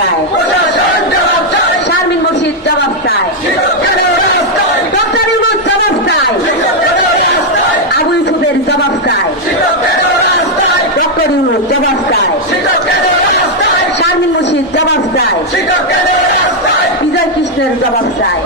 চায়, শারমিন মুর্শিদ জবাব চায়, ডক্টর ইউনূস জবাব চায়, আবু ইউসুফের জবাব চায়, ডক্টর ইউনূস জবাব চায়, শারমিন মুর্শিদ জবাব চায়, বিজয় কৃষ্ণের জবাব চায়।